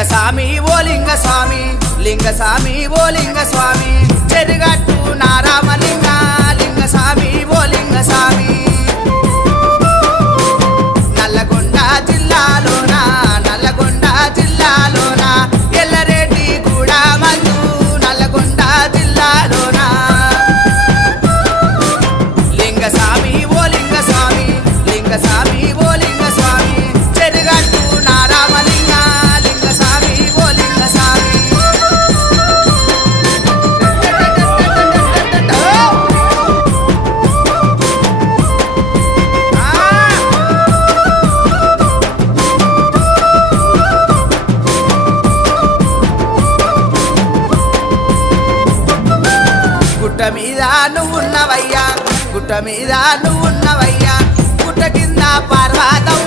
లింగస్వామి ఓ లింగస్వామి లింగస్వామి ఓ లింగస్వామి చెరుగట్టు నారామలింగ లింగస్వామి ఓ లింగస్వామి నల్లగొండ జిల్లాలోన నల్లగొండ జిల్లాలోన ఎల్లరెడ్డి కూడా మందు నల్లగొండ జిల్లాలోన లింగస్వామి ఓ లింగస్వామి లింగస్వామి ఓ లింగస్వామి చెరుగట్టు నారామలింగ లింగస్వామి ఓ లింగస్వామి గుట్ట మీద నువ్వున్నవయ్యా గుట్ట మీద నువ్వున్నవయ్యా గుట్ట కింద పర్వతం